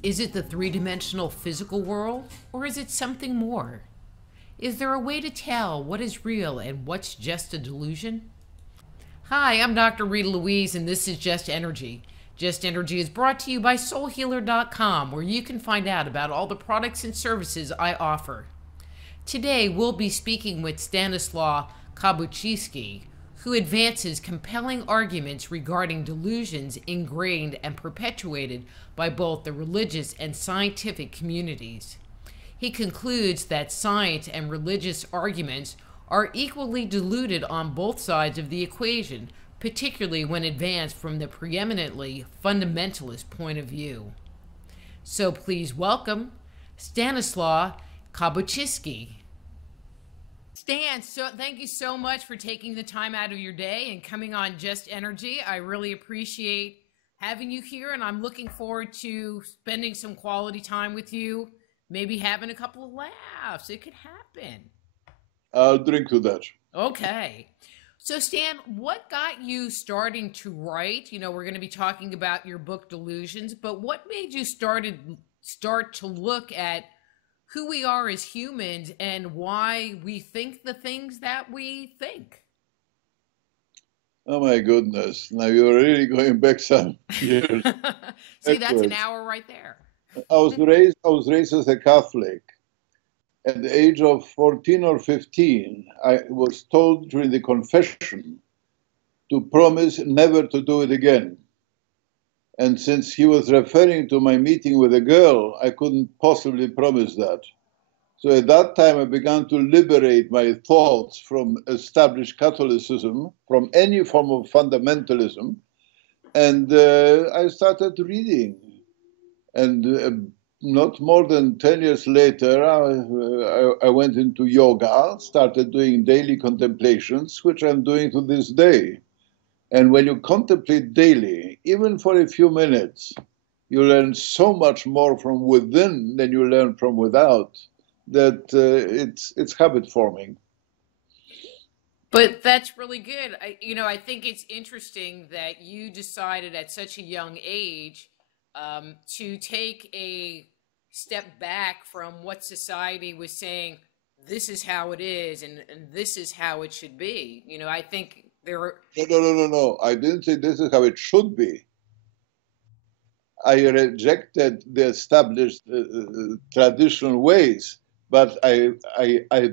Is it the three-dimensional physical world, or is it something more? Is there a way to tell what is real and what's just a delusion? Hi, I'm Dr. Rita Louise, and this is Just Energy. Just Energy is brought to you by SoulHealer.com, where you can find out about all the products and services I offer. Today, we'll be speaking with Stanislaw Kabuchitsky, who advances compelling arguments regarding delusions ingrained and perpetuated by both the religious and scientific communities. He concludes that science and religious arguments are equally deluded on both sides of the equation, particularly when advanced from the preeminently fundamentalist point of view. So please welcome Stanislaw Kabuchitsky. Stan, thank you so much for taking the time out of your day and coming on Just Energy. I really appreciate having you here, and I'm looking forward to spending some quality time with you, maybe having a couple of laughs. It could happen. I'll drink to that. Okay. So, Stan, what got you starting to write? You know, we're going to be talking about your book, Delusions, but what made you start to look at who we are as humans and why we think the things that we think? Oh my goodness! Now you're really going back some years. See, that's an hour right there. I was raised as a Catholic. At the age of 14 or 15, I was told during the confession to promise never to do it again. And since he was referring to my meeting with a girl, I couldn't possibly promise that. So at that time, I began to liberate my thoughts from established Catholicism, from any form of fundamentalism. And I started reading. And not more than 10 years later, I went into yoga, started doing daily contemplations, which I'm doing to this day. And when you contemplate daily, even for a few minutes, you learn so much more from within than you learn from without, that it's habit forming. But that's really good. I think it's interesting that you decided at such a young age to take a step back from what society was saying, this is how it is, and this is how it should be. You know, I think there are... No. I didn't say this is how it should be. I rejected the established traditional ways, but I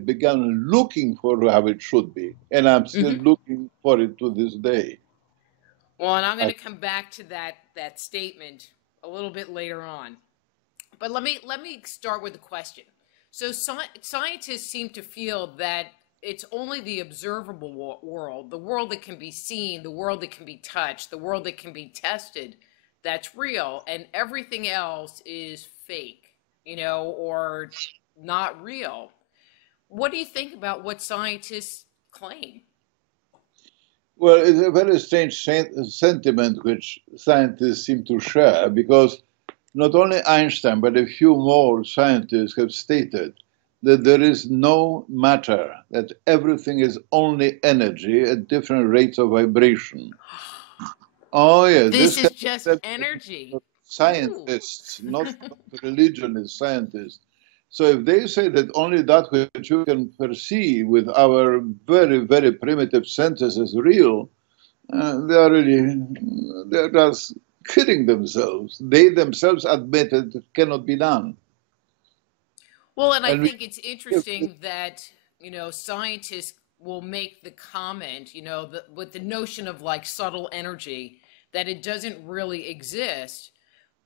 began looking for how it should be, and I'm still looking for it to this day. Well, and I'm going to come back to that statement a little bit later on. But let me start with a question. So scientists seem to feel that it's only the observable world, the world that can be seen, the world that can be touched, the world that can be tested, that's real, and everything else is fake, or not real. What do you think about what scientists claim? Well, it's a very strange sentiment which scientists seem to share, because not only Einstein, but a few more scientists have stated that there is no matter, that everything is only energy at different rates of vibration. Oh, yeah. This is just energy. Scientists, not religionists, scientists. So if they say that only that which you can perceive with our very, very primitive senses is real, they're just kidding themselves. They themselves admit it cannot be done. Well, and I think it's interesting that, scientists will make the comment, with the notion of like subtle energy, that it doesn't really exist,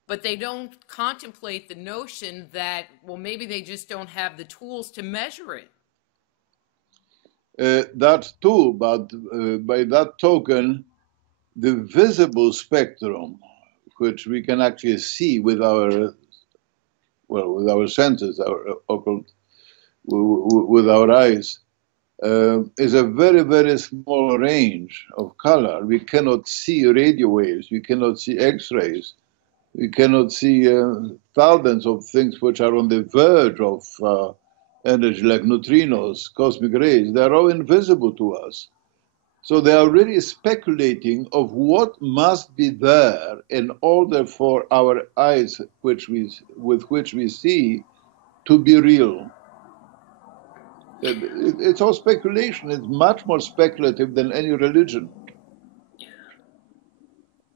but they don't contemplate the notion that, well, maybe they just don't have the tools to measure it. That too, but by that token, the visible spectrum, which we can actually see with our senses, our occult, with our eyes, is a very, very small range of color. We cannot see radio waves, we cannot see X-rays, we cannot see thousands of things which are on the verge of energy, like neutrinos, cosmic rays. They are all invisible to us. So they are really speculating of what must be there in order for our eyes, with which we see, to be real. It's all speculation. It's much more speculative than any religion.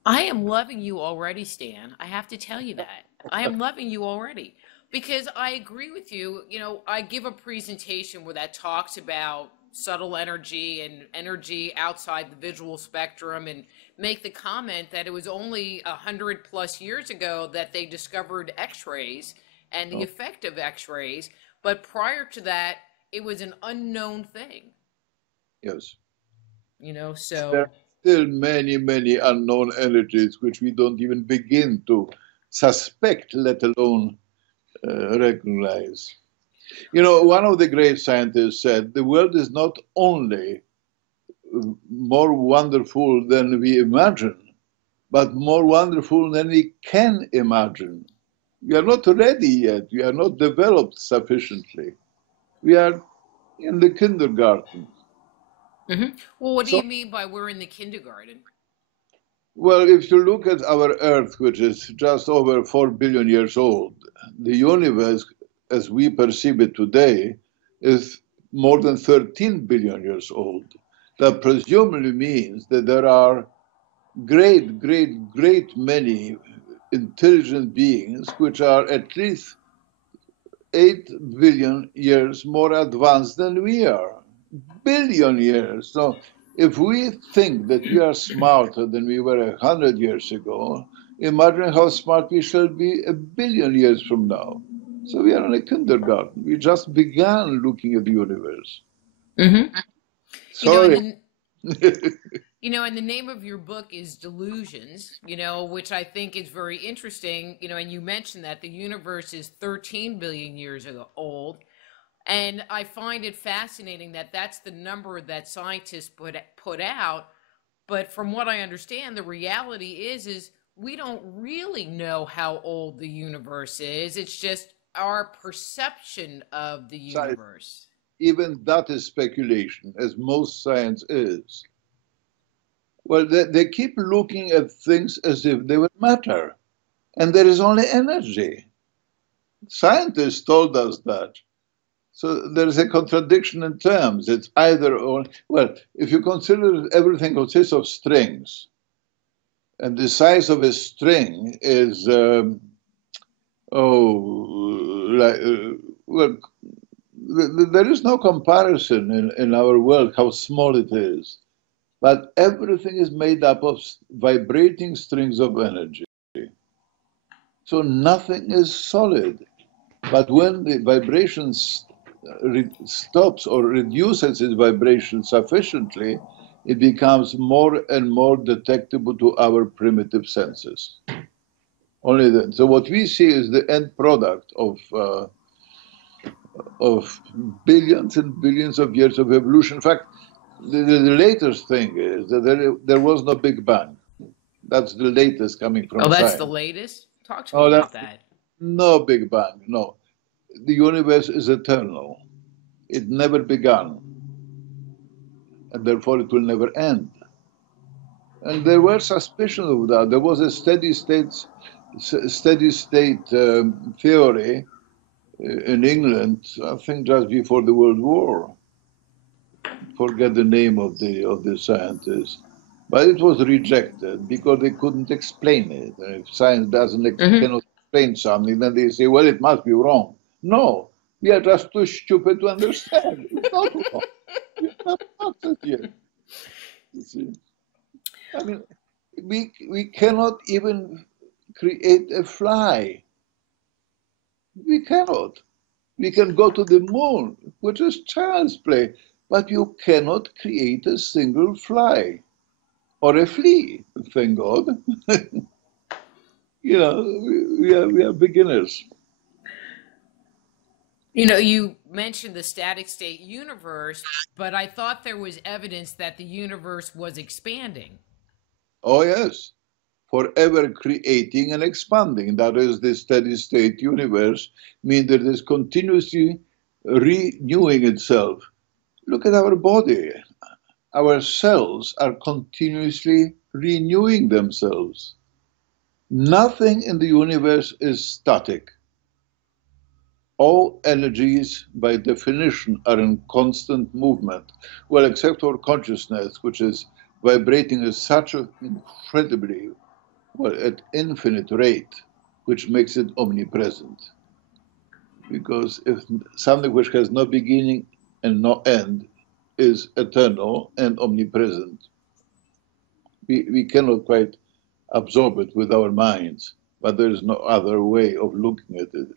I am loving you already, Stan. I have to tell you that. I am loving you already because I agree with you. You know, I give a presentation where that talks about subtle energy and energy outside the visual spectrum and make the comment that it was only 100+ years ago that they discovered X-rays and the effect of X-rays. But prior to that, it was an unknown thing. Yes. You know, There are so still many, many unknown energies which we don't even begin to suspect, let alone recognize. You know, one of the great scientists said, the world is not only more wonderful than we imagine, but more wonderful than we can imagine. We are not ready yet. We are not developed sufficiently. We are in the kindergarten. well, what do So, you mean by we're in the kindergarten? well, if you look at our Earth, which is just over 4 billion years old, the universe, as we perceive it today, is more than 13 billion years old. That presumably means that there are great, great, great many intelligent beings which are at least 8 billion years more advanced than we are. Billion years. So if we think that we are smarter than we were 100 years ago, imagine how smart we shall be a billion years from now. So we are in a kindergarten. We just began looking at the universe. Mm-hmm. You know, Sorry. and the name of your book is Delusions, which I think is very interesting, and you mentioned that the universe is 13 billion years old. And I find it fascinating that that's the number that scientists put out. But from what I understand, the reality is we don't really know how old the universe is. It's just our perception of the universe. Even that is speculation, as most science is. Well, they keep looking at things as if they would matter, and there is only energy. Scientists told us that. So there is a contradiction in terms. It's either or. Well, if you consider everything consists of strings, and the size of a string is, well, there is no comparison in our world how small it is. But everything is made up of vibrating strings of energy. So nothing is solid. But when the vibration stops or reduces its vibration sufficiently, it becomes more and more detectable to our primitive senses. Only then. So what we see is the end product of billions and billions of years of evolution. In fact, the latest thing is that there was no Big Bang. That's the latest coming from Oh, that's the science. latest? Talk to me Oh, about that's that. no Big Bang. No, the universe is eternal. It never began, and therefore it will never end. And there were suspicions of that. There was a steady state theory in England, I think just before the World War. Forget the name of the scientist, but it was rejected because they couldn't explain it. And if science cannot explain something, then they say, well, it must be wrong. No, we are just too stupid to understand. It's not wrong. We have not answered yet. You see, I mean, we cannot even create a fly. We cannot. We can go to the moon, which is child's play, but you cannot create a single fly or a flea, thank God. We are beginners. You mentioned the static state universe, but I thought there was evidence that the universe was expanding. Oh, yes. Forever creating and expanding. That is the steady state universe, means that it is continuously renewing itself. Look at our body. Our cells are continuously renewing themselves. Nothing in the universe is static. All energies, by definition, are in constant movement. Well, except for consciousness, which is vibrating at such an incredibly, well, at infinite rate, which makes it omnipresent. Because if something which has no beginning and no end is eternal and omnipresent, we cannot quite absorb it with our minds, but there is no other way of looking at it.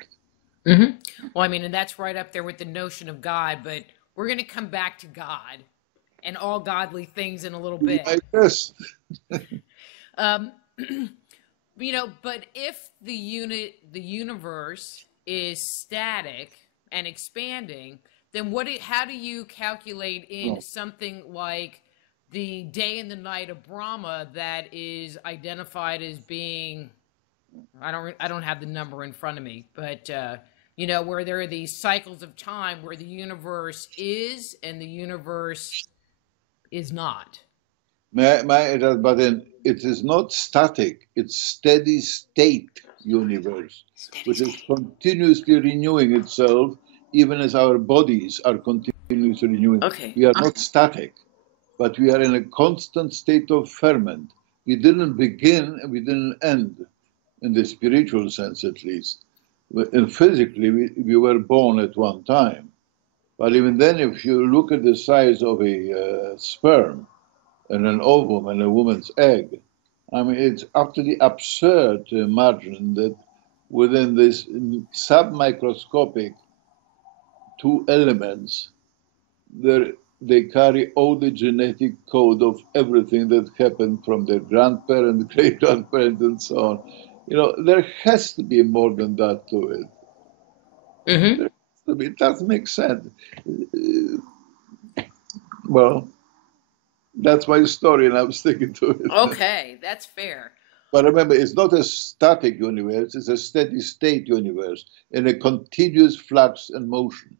Mm-hmm. Well, I mean, and that's right up there with the notion of God, but we're going to come back to God and all godly things in a little bit. I guess. You know, but if the universe is static and expanding, then how do you calculate in something like the day and the night of Brahma that is identified as being, I don't have the number in front of me, but you know, where there are these cycles of time where the universe is and the universe is not. But then it is not static, it's steady state universe, which is continuously renewing itself, even as our bodies are continuously renewing. Okay. We are not static, but we are in a constant state of ferment. We didn't begin and we didn't end, in the spiritual sense at least. And physically, we were born at one time. But even then, if you look at the size of a sperm and an ovum and a woman's egg, I mean, it's utterly absurd to imagine that within this submicroscopic two elements, they carry all the genetic code of everything that happened from their grandparent, great-grandparent, and so on. You know, there has to be more than that to it. Mm-hmm. It doesn't make sense. Well, that's my story, and I'm sticking to it. Okay, that's fair. But remember, it's not a static universe, it's a steady state universe in a continuous flux and motion.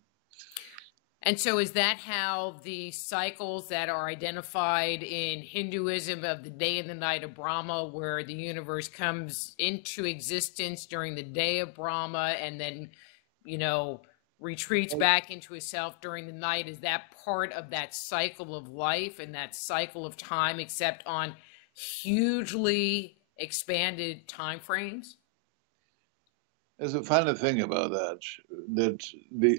And so is that how the cycles that are identified in Hinduism of the day and the night of Brahma, where the universe comes into existence during the day of Brahma and then, you know, retreats back into itself during the night, is that part of that cycle of life and that cycle of time, except on hugely expanded time frames? There's a funny thing about that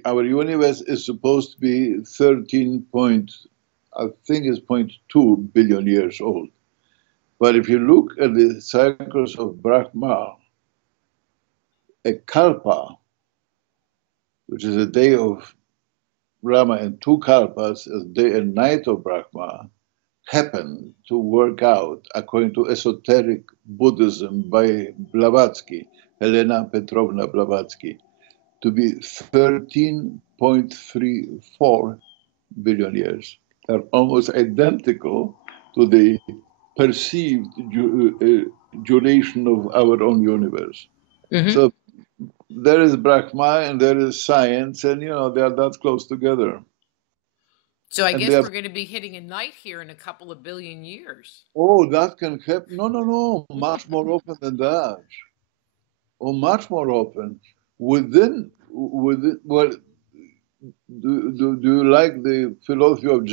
our universe is supposed to be 0.2 billion years old. But if you look at the cycles of Brahma, a kalpa, which is a day of Brahma, and two kalpas, a day and night of Brahma, happen to work out, according to esoteric Buddhism by Blavatsky, Helena Petrovna Blavatsky, to be 13.34 billion years. They're almost identical to the perceived duration of our own universe. Mm-hmm. So there is Brahma and there is science, and you know, they are that close together. So I guess we're going to be hitting a night here in a couple of billion years. Oh, that can happen. No. Much more often than that. Oh, much more often. Within well, do you like the philosophy of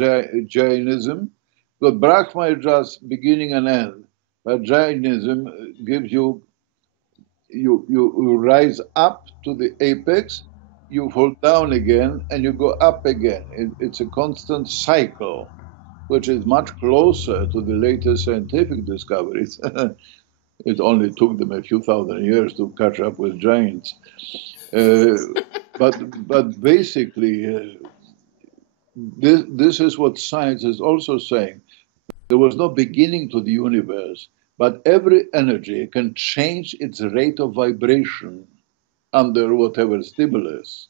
Jainism? But Brahma is just beginning and end. But Jainism gives you rise up to the apex, you fall down again, and you go up again. It's a constant cycle, which is much closer to the latest scientific discoveries. It only took them a few thousand years to catch up with giants. But basically, this is what science is also saying. There was no beginning to the universe, but every energy can change its rate of vibration under whatever stimulus.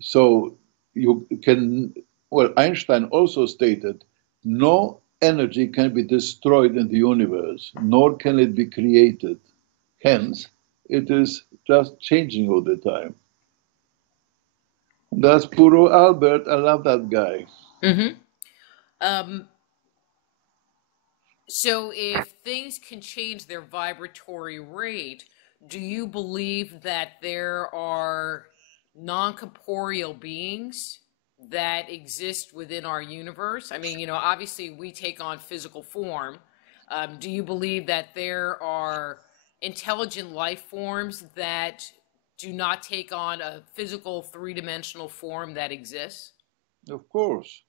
So you can, well, Einstein also stated, no energy can be destroyed in the universe, nor can it be created. Hence, it is just changing all the time. That's Puro Albert. I love that guy. Mm-hmm. So if things can change their vibratory rate, do you believe that there are non-corporeal beings that exist within our universe? I mean, obviously we take on physical form. Do you believe that there are intelligent life forms that do not take on a physical three-dimensional form that exists? Of course.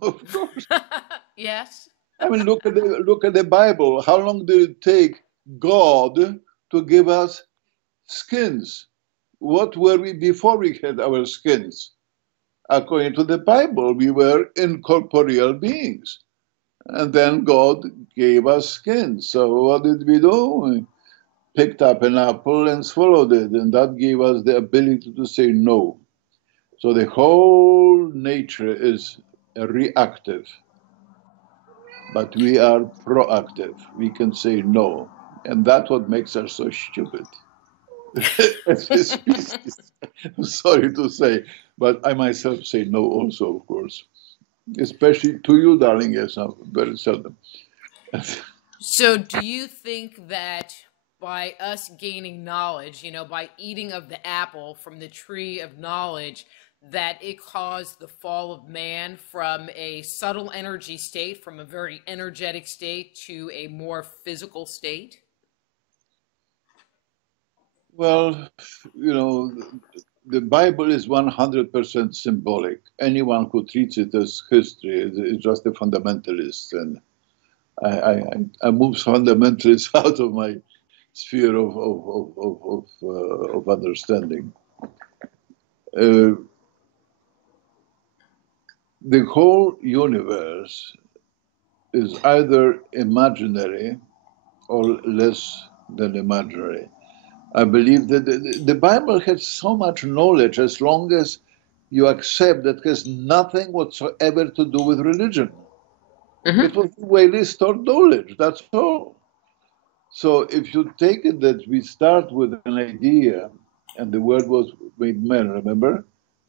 Of course. Yes. I mean, look at the Bible. How long did it take God to give us skins? What were we before we had our skins? According to the Bible, we were incorporeal beings. And then God gave us skins. So what did we do? We picked up an apple and swallowed it. And that gave us the ability to say no. So the whole nature is reactive. But we are proactive. We can say no. And that's what makes us so stupid as a species. I'm sorry to say, but I myself say no also, of course. Especially to you, darling, yes, very seldom. So, do you think that by us gaining knowledge, by eating of the apple from the tree of knowledge, that it caused the fall of man from a subtle energy state, from a very energetic state to a more physical state? Well, you know, the Bible is 100% symbolic. Anyone who treats it as history is just a fundamentalist. And I move fundamentalists out of my sphere of understanding. Uh, the whole universe is either imaginary or less than imaginary. I believe that the Bible has so much knowledge as long as you accept that it has nothing whatsoever to do with religion. Mm-hmm. It was widely stored knowledge, that's all. So if you take it that we start with an idea, and the word was made man, remember?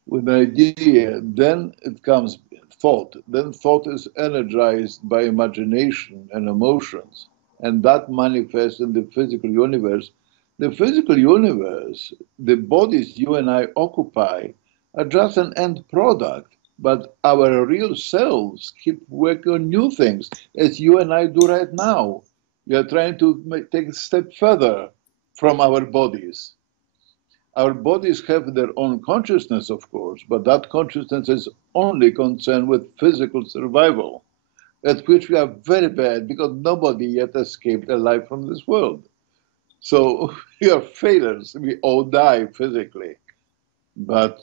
With an idea, then it comes thought. Then thought is energized by imagination and emotions, and that manifests in the physical universe. The physical universe, the bodies you and I occupy, are just an end product, but our real selves keep working on new things, as you and I do right now. We are trying to take a step further from our bodies. Our bodies have their own consciousness, of course, but that consciousness is only concerned with physical survival, at which we are very bad because nobody yet escaped alive from this world. So we are failures. We all die physically, but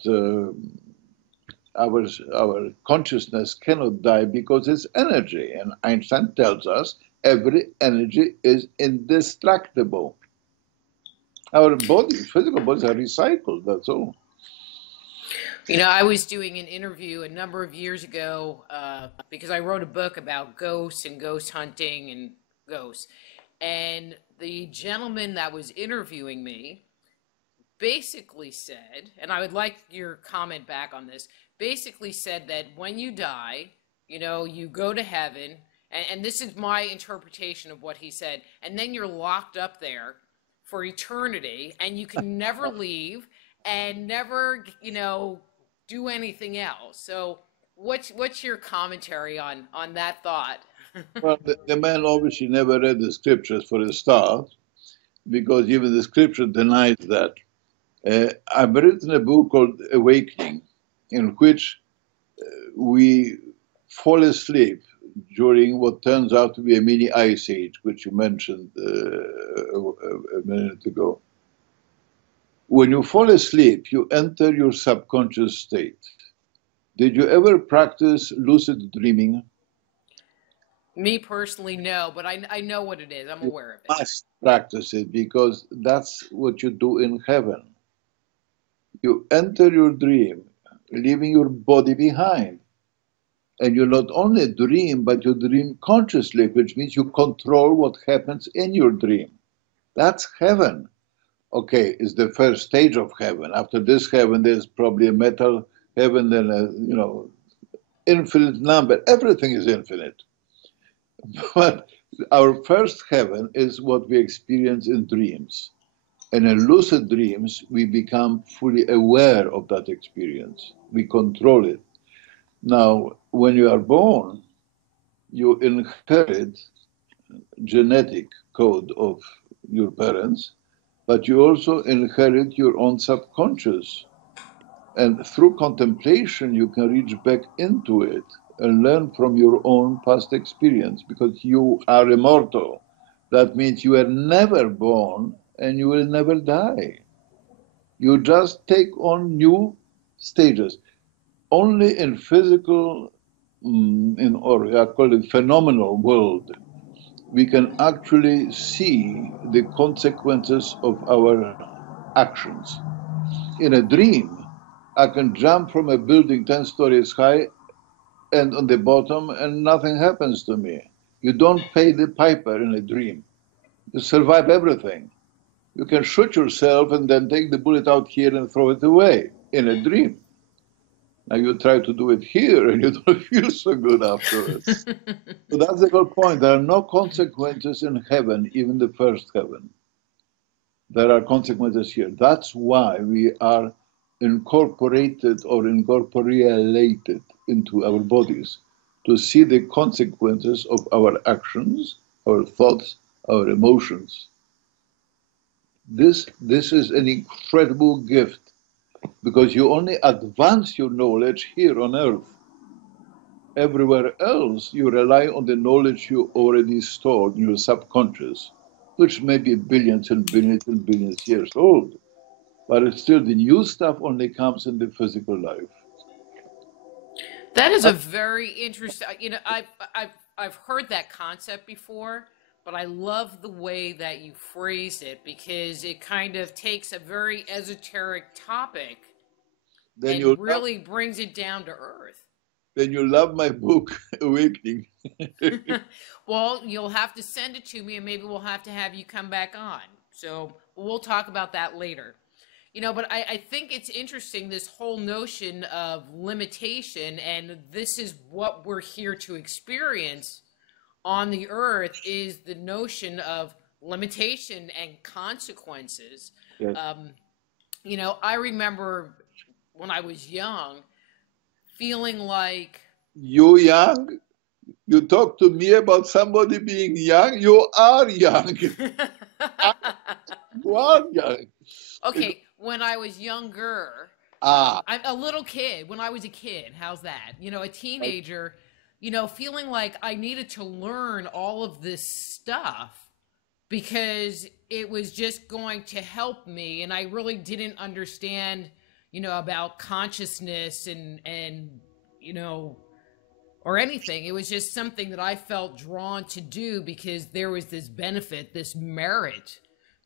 our consciousness cannot die because it's energy. And Einstein tells us every energy is indestructible. Our bodies, physical bodies, are recycled, that's all. I was doing an interview a number of years ago because I wrote a book about ghosts and ghost hunting and ghosts. And the gentleman that was interviewing me basically said, and I would like your comment back on this, basically said that when you die, you go to heaven, and this is my interpretation of what he said, and then you're locked up there for eternity, and you can never leave and never, do anything else. So what's your commentary on that thought? Well, the man obviously never read the scriptures for a start, because even the scripture denies that. I've written a book called Awakening, in which we fall asleep during what turns out to be a mini ice age, which you mentioned a minute ago. When you fall asleep, you enter your subconscious state. Did you ever practice lucid dreaming? Me personally, no, but I know what it is. I'm You aware of it. must practice it because that's what you do in heaven. You enter your dream, leaving your body behind. And you not only dream, but you dream consciously, which means you control what happens in your dream. That's heaven. Okay, it's the first stage of heaven. After this heaven, there's probably a metal heaven, then a infinite number. Everything is infinite. But our first heaven is what we experience in dreams. And in lucid dreams, we become fully aware of that experience. We control it. Now, when you are born, you inherit genetic code of your parents, but you also inherit your own subconscious. And through contemplation, you can reach back into it and learn from your own past experience because you are immortal. That means you are never born and you will never die. You just take on new stages. Only in physical, or I call it phenomenal world, we can actually see the consequences of our actions. In a dream, I can jump from a building 10 stories high and on the bottom and nothing happens to me. You don't pay the piper in a dream. You survive everything. You can shoot yourself and then take the bullet out here and throw it away in a dream. Now you try to do it here and you don't feel so good afterwards. So that's the whole point. There are no consequences in heaven, even the first heaven. There are consequences here. That's why we are incorporated or incorporealated into our bodies to see the consequences of our actions, our thoughts, our emotions. This is an incredible gift because you only advance your knowledge here on earth. Everywhere else, you rely on the knowledge you already stored in your subconscious, which may be billions and billions and billions years old. But it's still the new stuff only comes in the physical life. That is a very interesting. I've heard that concept before, but I love the way that you phrased it because it kind of takes a very esoteric topic Then and you love, really brings it down to earth. then you love my book, Awakening. Well, you'll have to send it to me, and maybe we'll have to have you come back on. So we'll talk about that later. But I think it's interesting, this whole notion of limitation, and this is what we're here to experience on the earth is the notion of limitation and consequences. Yes. I remember when I was young feeling like You young? You talk to me about somebody being young? You are young. You are young. okay, when I was younger, Ah, I'm a little kid, when I was a kid, how's that? A teenager, feeling like I needed to learn all of this stuff because it was just going to help me. And I really didn't understand, about consciousness and, or anything. It was just something that I felt drawn to do because there was this benefit, this merit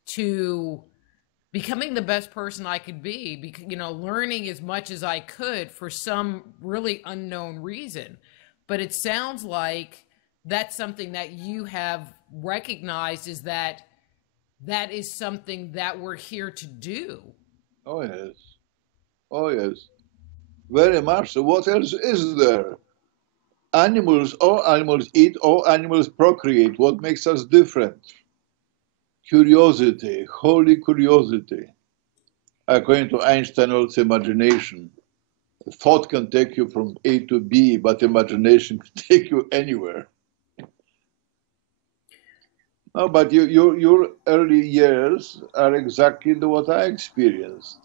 to becoming the best person I could be, because, learning as much as I could for some really unknown reason. But it sounds like that's something that you have recognized, is that is something that we're here to do. oh yes. Oh yes. Very much so. What else is there? All animals eat, all animals procreate. What makes us different? Curiosity, holy curiosity. According to Einstein, also imagination. Thought can take you from A to B, but imagination can take you anywhere. No, but your early years are exactly what I experienced.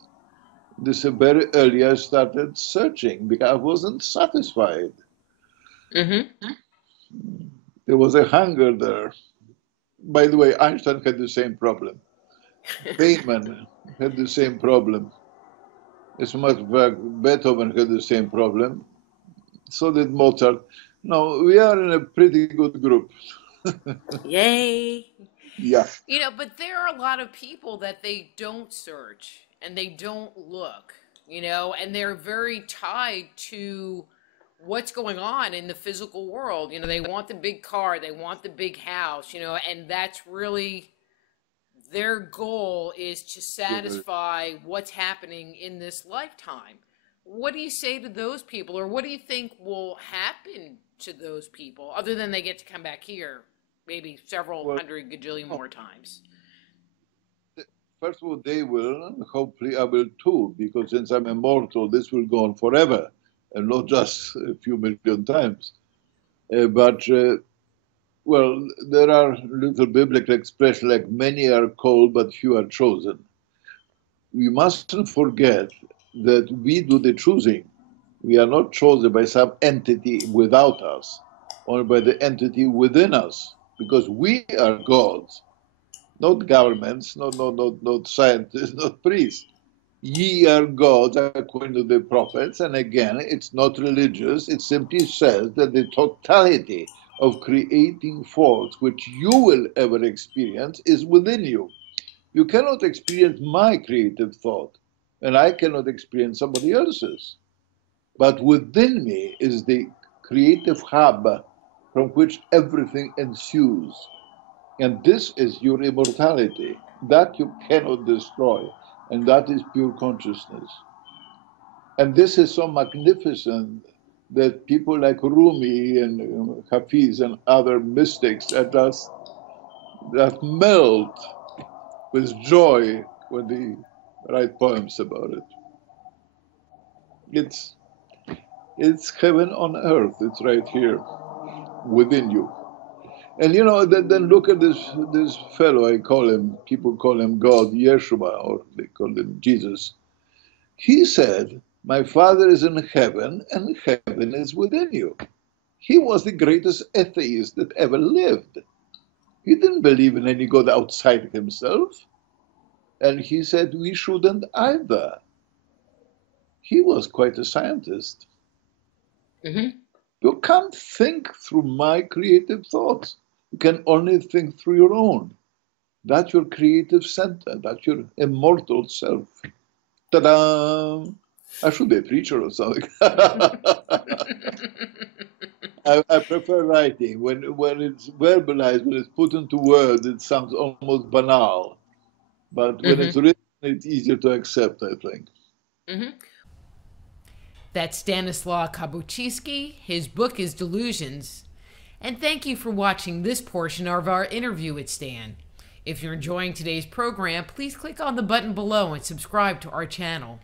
This very early I started searching because I wasn't satisfied. Mm-hmm. There was a hunger there. By the way, Einstein had the same problem. Feynman had the same problem. As a matter of fact, Beethoven had the same problem. So did Mozart. No, we are in a pretty good group. Yay. Yeah. But there are a lot of people that they don't search and they don't look, you know, and they're very tied to what's going on in the physical world. You know, they want the big car, they want the big house, you know, and that's really their goal, is to satisfy what's happening in this lifetime. What do you say to those people, or what do you think will happen to those people, other than they get to come back here maybe several hundred gajillion more times? First of all, they will, and hopefully I will too, because since I'm immortal, this will go on forever, and not just a few million times. Well, there are little biblical expressions like many are called, but few are chosen. We mustn't forget that we do the choosing. We are not chosen by some entity without us, or by the entity within us, because we are gods, not governments, not scientists, not priests. Ye are gods, according to the prophets. And again, it's not religious. It simply says that the totality of creating force which you will ever experience is within you. You cannot experience my creative thought, and I cannot experience somebody else's. But within me is the creative hub from which everything ensues. And this is your immortality. That you cannot destroy. And that is pure consciousness. And this is so magnificent that people like Rumi and Hafiz and other mystics that melt with joy when they write poems about it. It's heaven on earth. It's right here within you. And you know, then look at this fellow, people call him God, Yeshua, or they call him Jesus. He said, my Father is in heaven, and heaven is within you. He was the greatest atheist that ever lived. He didn't believe in any God outside himself. And he said, we shouldn't either. He was quite a scientist. Mm-hmm. You can't think through my creative thoughts. You can only think through your own. That's your creative center. That's your immortal self. Ta-da! I should be a preacher or something. I prefer writing. When it's verbalized, when it's put into words, it sounds almost banal. But when it's written, it's easier to accept, I think. Mm-hmm. That's Stanislaw Kabuczyński. His book is Delusions. And thank you for watching this portion of our interview with Stan. If you're enjoying today's program, please click on the button below and subscribe to our channel.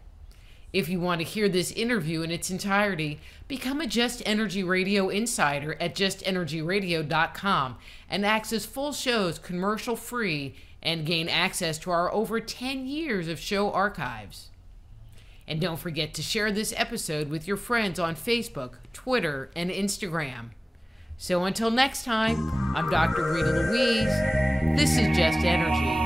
If you want to hear this interview in its entirety, become a Just Energy Radio insider at justenergyradio.com and access full shows commercial-free and gain access to our over 10 years of show archives. And don't forget to share this episode with your friends on Facebook, Twitter, and Instagram. So until next time, I'm Dr. Rita Louise. This is Just Energy.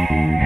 Be blessed.